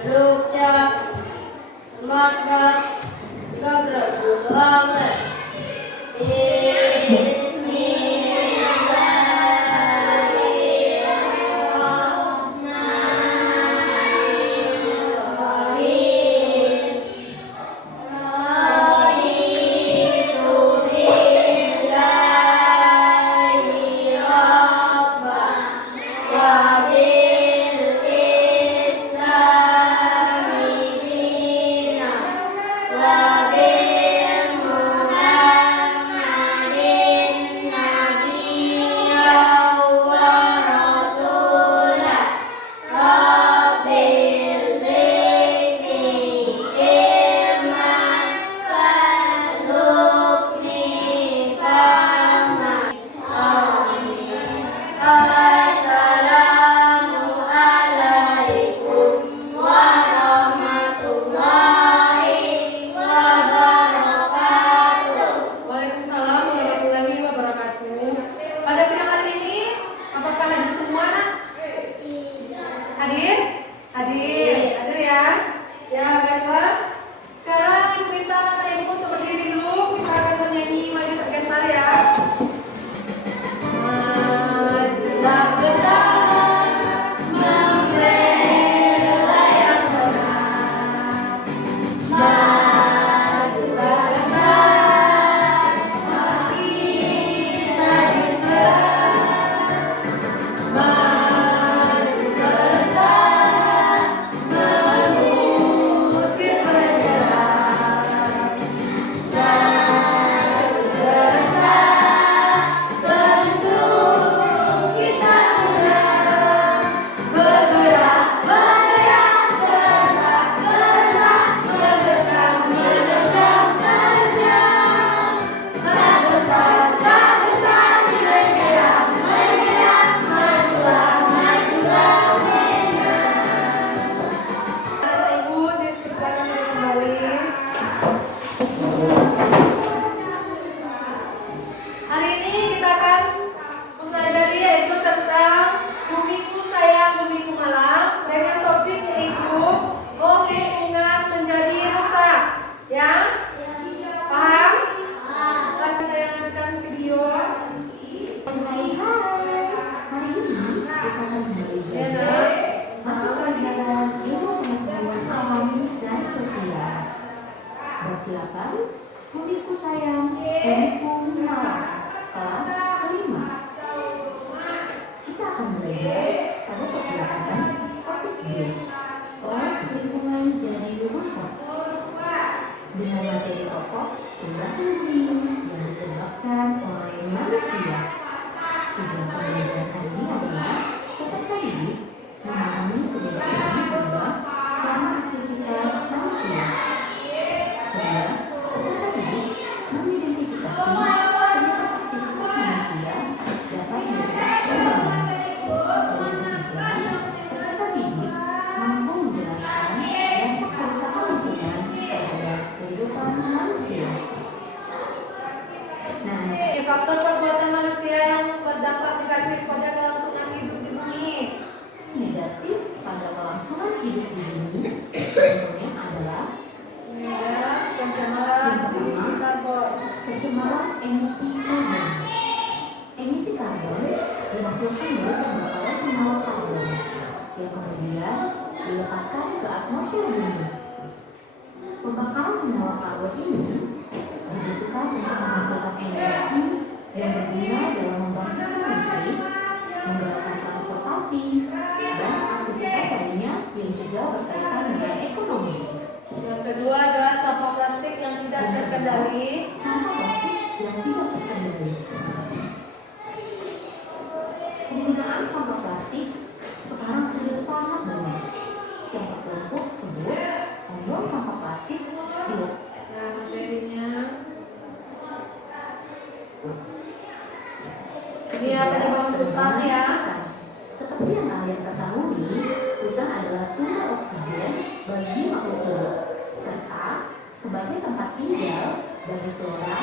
Berduka maka gagratul amal. Silakan, Bumiku sayang, Bumiku malam, kelas 5. Kita akan belajar pada pelajaran topik B, lingkungan jadi rusak. Dengan materi pokok perubahan bumi yang disebabkan oleh manusia. Tujuan pembelajaran hari ini adalah peserta didik memahami kebiasaan berubah karena aktivitas manusia. Faktor perbuatan manusia yang berdampak negatif pada kelangsungan hidup di bumi. Negatif pada kelangsungan hidup di bumi contohnya adalah pencemaran emisi karbon. Pencemaran emisi karbon. Emisi karbon dihasilkan dari pembakaran senyawa karbon yang kemudian dilepaskan ke atmosfer bumi. Pembakaran senyawa karbon ini dibutuhkan untuk menghasilkan energi yang berguna dalam membangkitkan listrik, menggerakkan transportasi, dan aktivitas lainnya yang juga berkaitan dengan ekonomi. Yang kedua adalah sampah plastik yang tidak terkendali. Sampah plastik yang tidak terkendali. Penggunaan sampah plastik sekarang sudah sangat banyak. Contoh kelompok sebut membuang sampah plastik di materinya. Ini penyebab hutan ya. Seperti yang kalian ketahui, hutan adalah sumber oksigen bagi makhluk hidup serta sebagai tempat tinggal bagi flora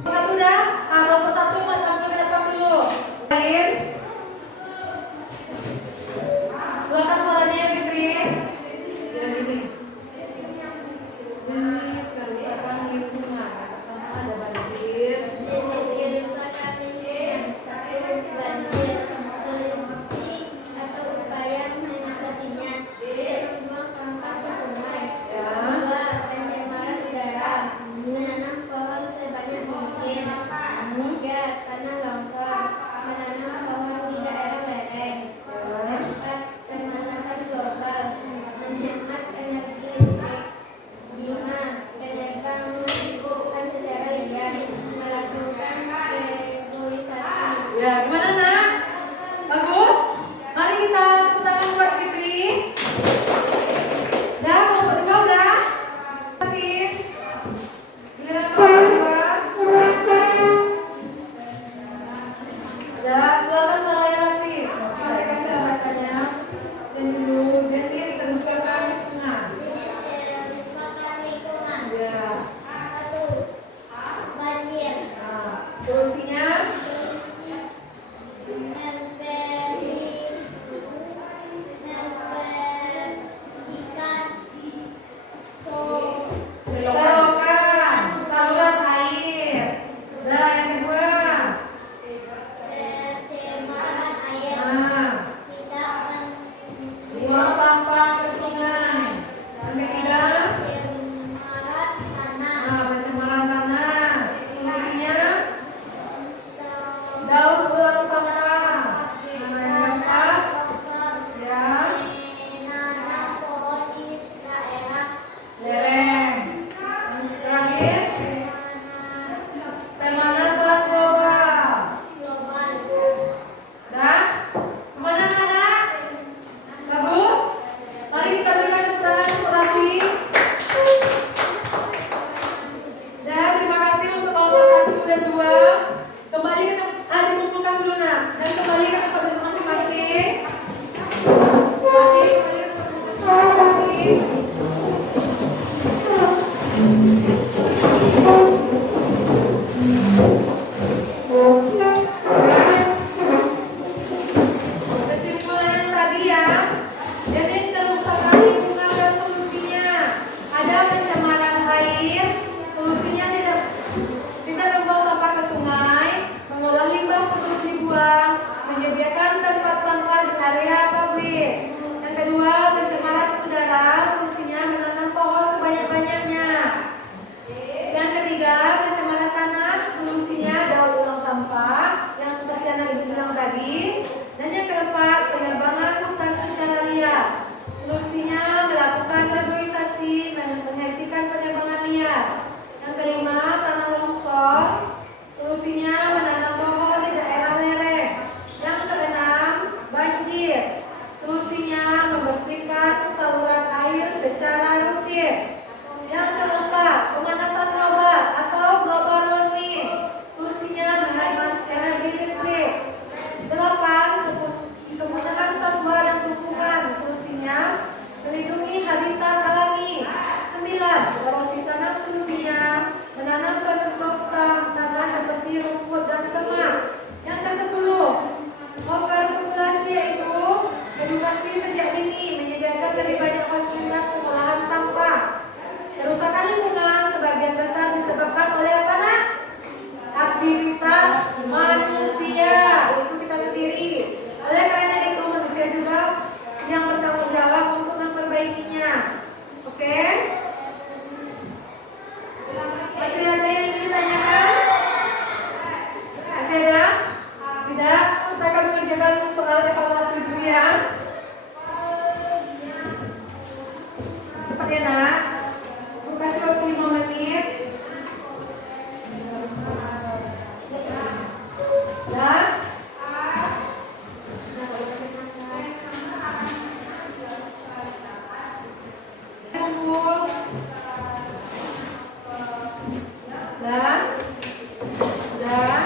Satu dah, kelompok satu tampil ke depan dulu. Lain. Keluarkan suaranya Fitri. Yang ini. Jenis kerusakan lingkungan. Pertama ada banjir. Ya, gimana nak? Bagus? Mari kita tepuk tangan buat Fitri. Dah, kelompok dua udah. Tapi giliran kelompok dua. Ya, keluarkan suara yang rapih. Sampaikan cara bacanya. Sini dulu, jenis kerusakan lingkungan. Ya. Nah, solusinya? Selokan, saluran air. Dah, yang kedua. Nah, buang sampah ke sungai. Yang ketiga. Nah, pencemaran tanah. Solusinya? Daur ulang sampah. Nah, yang keempat. Ya. Lereng. Terakhir, pemanasan global. Dah? Kemana anak? Bagus? Mari kita berikan tepuk tangan untuk Raffi. Dah, terima kasih untuk kelompok 1 dan 2. Kembali ke tempat, dikumpulkan dulu nak. Dan kembali ke tempat duduk masing-masing. Raffi, kembali ke tempat duduk masing-masing. Kesimpulan yang tadi ya, jenis kerusakan lingkungan dan solusinya. Ada pencemaran air, solusinya tidak membuang sampah ke sungai, mengolah limbah sebelum dibuang, menyediakan tempat sampah di area publik. Yang kedua, pencemaran udara, solusinya menanam pohon sebanyak-banyaknya. Dah? Dah?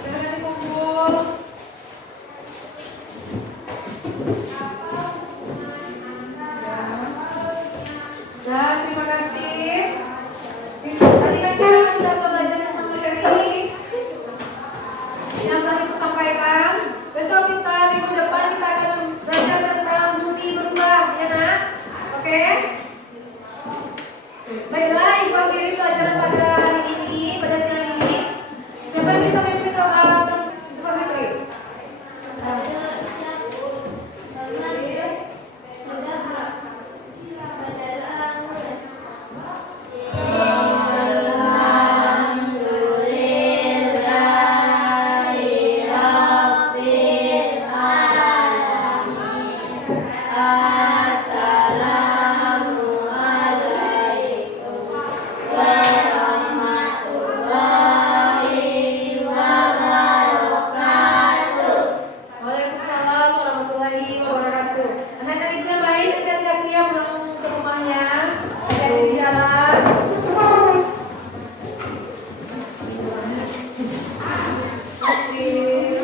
Silakan dikumpul. Dah, terima kasih. Tadi kan kita sudah pembelajaran tentang materi yang tadi sampaikan. Besok kita minggu depan kita akan belajar tentang bumi berubah, ya nak? Oke? Baiklah, Ibu akhiri pelajaran pada